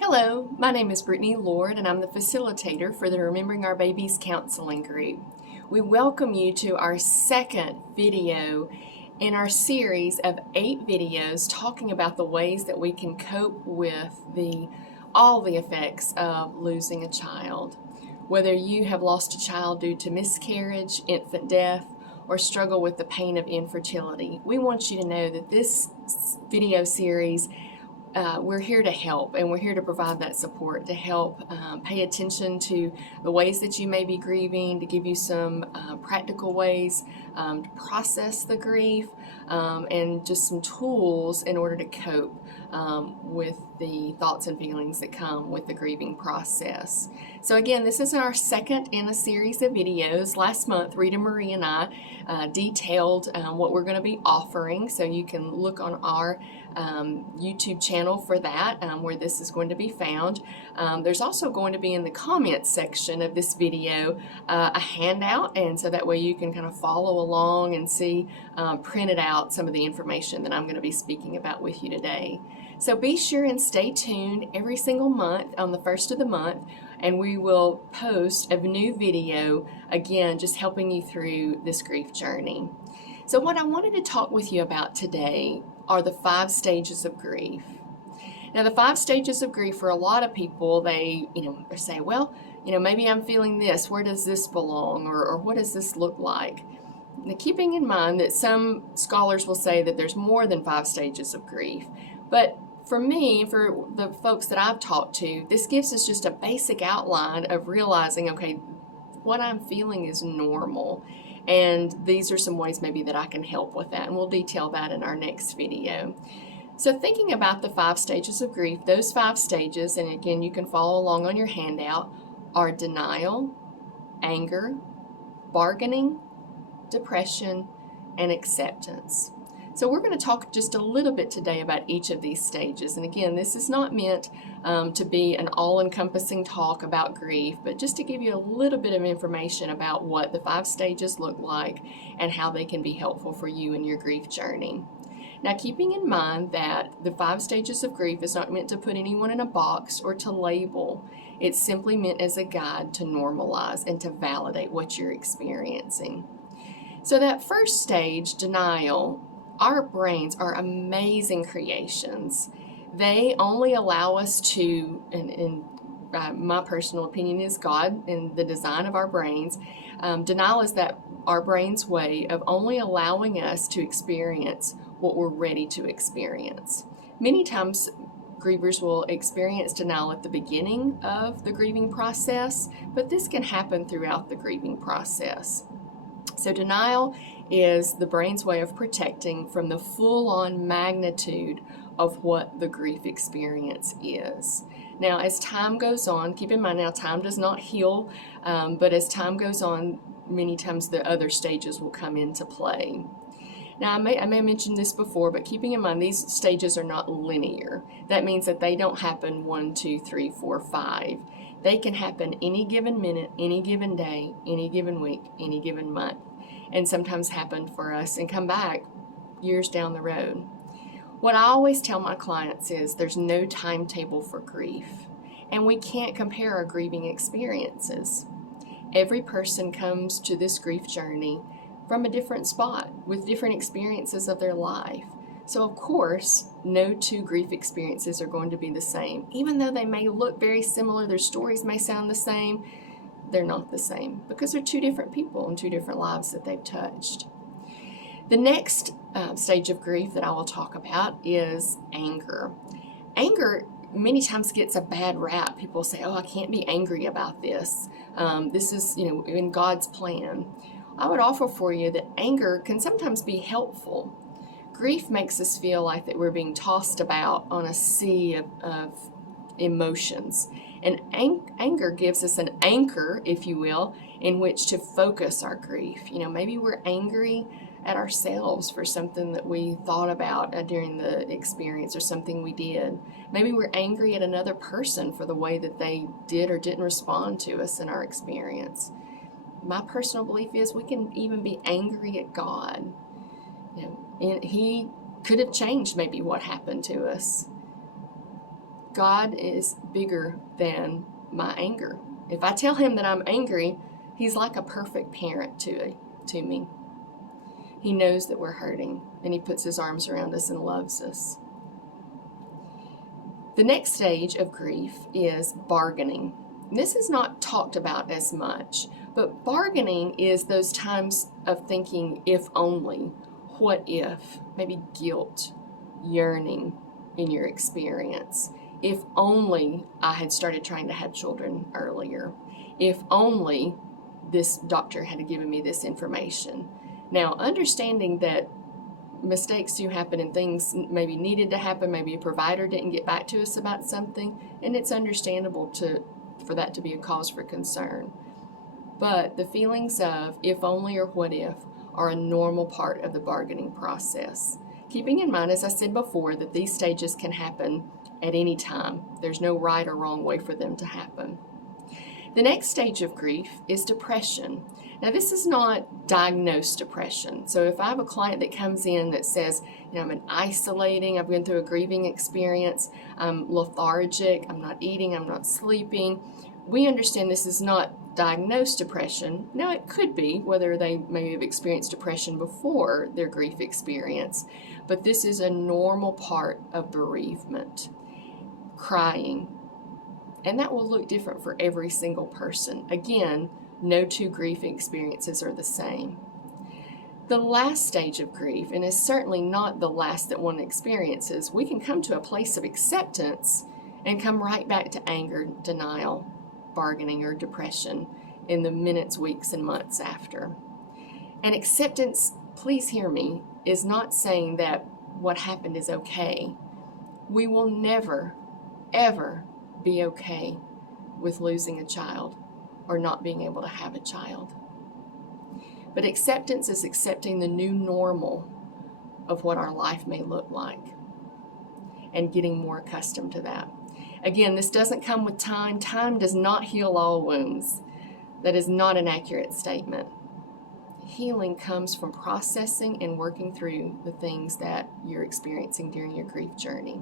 Hello, my name is Brittany Lord and I'm the facilitator for the Remembering Our Babies Counseling Group. We welcome you to our second video in our series of 8 videos talking about the ways that we can cope with all the effects of losing a child. Whether you have lost a child due to miscarriage, infant death, or struggle with the pain of infertility, we want you to know that this video series we're here to help, and we're here to provide that support to help pay attention to the ways that you may be grieving, to give you some practical ways to process the grief, and just some tools in order to cope with the thoughts and feelings that come with the grieving process. So again, this is our second in a series of videos. Last month, Rita Marie and I detailed what we're going to be offering, so you can look on our YouTube channel for that, where this is going to be found. There's also going to be in the comments section of this video a handout, and so that way you can kind of follow along and see printed out some of the information that I'm going to be speaking about with you today. So be sure and stay tuned every single month on the first of the month, and we will post a new video, again, just helping you through this grief journey. So what I wanted to talk with you about today are the 5 stages of grief. Now, the 5 stages of grief, for a lot of people, they say, well, maybe I'm feeling this. Where does this belong? Or what does this look like? Now, keeping in mind that some scholars will say that there's more than 5 stages of grief. But for me, for the folks that I've talked to, this gives us just a basic outline of realizing, okay, what I'm feeling is normal. And these are some ways maybe that I can help with that, and we'll detail that in our next video. So thinking about the 5 stages of grief, those 5 stages, and again you can follow along on your handout, are denial, anger, bargaining, depression, and acceptance. So we're going to talk just a little bit today about each of these stages. And again, this is not meant to be an all-encompassing talk about grief, but just to give you a little bit of information about what the 5 stages look like and how they can be helpful for you in your grief journey. Now, keeping in mind that the 5 stages of grief is not meant to put anyone in a box or to label. It's simply meant as a guide to normalize and to validate what you're experiencing. So that first stage, denial, our brains are amazing creations. They only allow us to, and my personal opinion is God in the design of our brains. Denial is that our brain's way of only allowing us to experience what we're ready to experience. Many times grievers will experience denial at the beginning of the grieving process, but this can happen throughout the grieving process. So denial is the brain's way of protecting from the full-on magnitude of what the grief experience is. Now, as time goes on, keep in mind now time does not heal, but as time goes on, many times the other stages will come into play. Now, I may mention this before, but keeping in mind these stages are not linear. That means that they don't happen 1, 2, 3, 4, 5. They can happen any given minute, any given day, any given week, any given month, and sometimes happen for us and come back years down the road. What I always tell my clients is there's no timetable for grief, and we can't compare our grieving experiences. Every person comes to this grief journey from a different spot with different experiences of their life. So of course, no 2 grief experiences are going to be the same. Even though they may look very similar, their stories may sound the same, they're not the same because they're 2 different people and 2 different lives that they've touched. The next stage of grief that I will talk about is anger. Anger many times gets a bad rap. People say, oh, I can't be angry about this. This is, in God's plan. I would offer for you that anger can sometimes be helpful. Grief makes us feel like that we're being tossed about on a sea of emotions. And anger gives us an anchor, if you will, in which to focus our grief. Maybe we're angry at ourselves for something that we thought about during the experience or something we did. Maybe we're angry at another person for the way that they did or didn't respond to us in our experience. My personal belief is we can even be angry at God. And He could have changed maybe what happened to us. God is bigger than my anger. If I tell him that I'm angry, he's like a perfect parent to me. He knows that we're hurting, and he puts his arms around us and loves us. The next stage of grief is bargaining. This is not talked about as much, but bargaining is those times of thinking, if only, what if, maybe guilt, yearning in your experience. If only I had started trying to have children earlier. If only this doctor had given me this information. Now, understanding that mistakes do happen and things maybe needed to happen, maybe a provider didn't get back to us about something, and it's understandable for that to be a cause for concern. But the feelings of if only or what if are a normal part of the bargaining process. Keeping in mind, as I said before, that these stages can happen at any time. There's no right or wrong way for them to happen. The next stage of grief is depression. Now, this is not diagnosed depression. So if I have a client that comes in that says, I'm isolating, I've been through a grieving experience, I'm lethargic, I'm not eating, I'm not sleeping, we understand this is not diagnosed depression. Now, it could be, whether they may have experienced depression before their grief experience, but this is a normal part of bereavement. Crying. And that will look different for every single person. Again, no two grief experiences are the same. The last stage of grief, and is certainly not the last that one experiences, we can come to a place of acceptance and come right back to anger, denial, bargaining, or depression in the minutes, weeks, and months after. And acceptance, please hear me, is not saying that what happened is okay. We will never, ever be okay with losing a child or not being able to have a child. But acceptance is accepting the new normal of what our life may look like and getting more accustomed to that. Again, this doesn't come with time. Time does not heal all wounds. That is not an accurate statement. Healing comes from processing and working through the things that you're experiencing during your grief journey.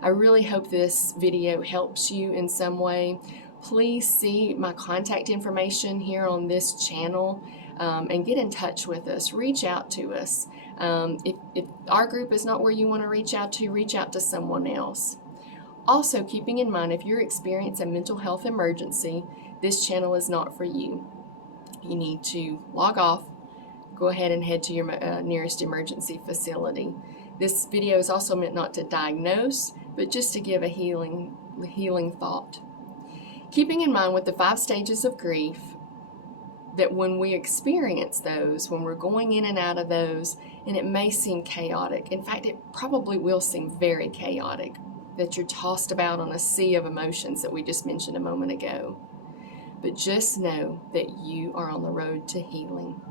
I really hope this video helps you in some way. Please see my contact information here on this channel and get in touch with us. Reach out to us. If our group is not where you want to reach out to someone else. Also, keeping in mind, if you're experiencing a mental health emergency, this channel is not for you. You need to log off, go ahead and head to your nearest emergency facility. This video is also meant not to diagnose, but just to give a healing thought. Keeping in mind with the 5 stages of grief, that when we experience those, when we're going in and out of those, and it may seem chaotic, in fact, it probably will seem very chaotic, that you're tossed about on a sea of emotions that we just mentioned a moment ago. But just know that you are on the road to healing.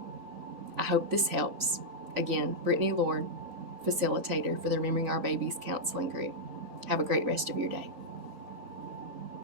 I hope this helps. Again, Brittany Lord, facilitator for the Remembering Our Babies counseling group. Have a great rest of your day.